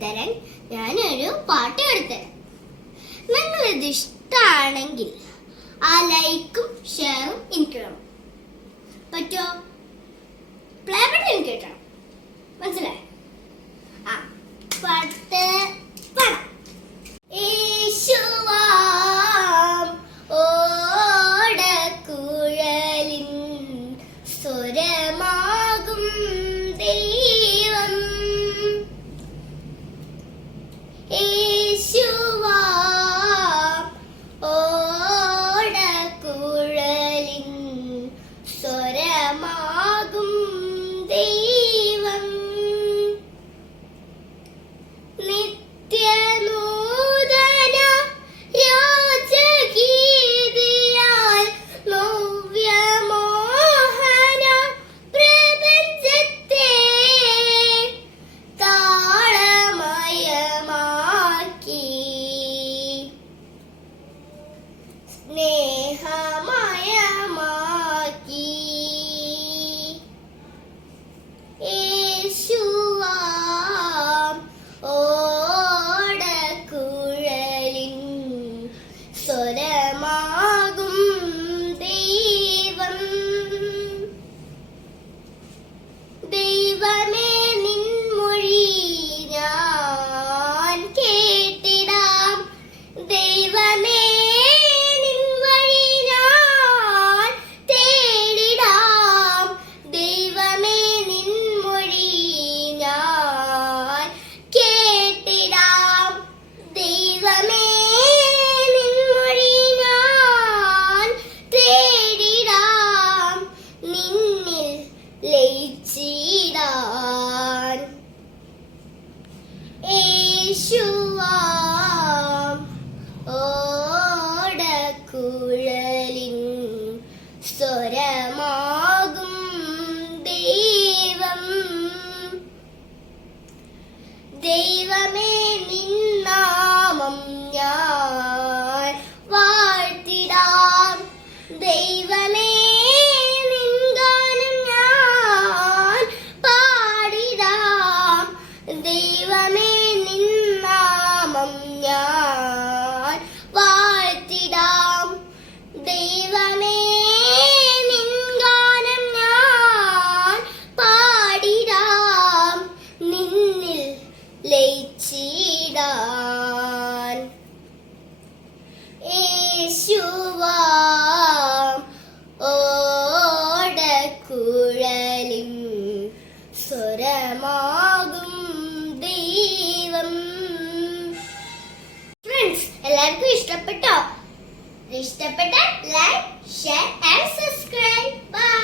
തരാൻ ഞാനൊരു പാട്ട് എടുത്തരാം നിങ്ങളിത് ഇഷ്ടമാണെങ്കിൽ ആ ലൈക്കും ഷെയറും എനിക്ക് വേണം. പറ്റോ പ്ലേ ബട്ടൺ എനിക്ക് കിട്ടണം യേശുവാം ലയിച്ചിടാൻ യേശുവാം ഓടക്കുഴലിൻ സ്വരമാകും ദൈവം. ദൈവമേ നിന്നാമം ഓടക്കുഴലിൻ സ്വരമാകും ദൈവം. ഫ്രണ്ട്സ് എല്ലാവർക്കും ഇഷ്ടപ്പെട്ടോ? ഇഷ്ടപ്പെട്ട like share and subscribe bye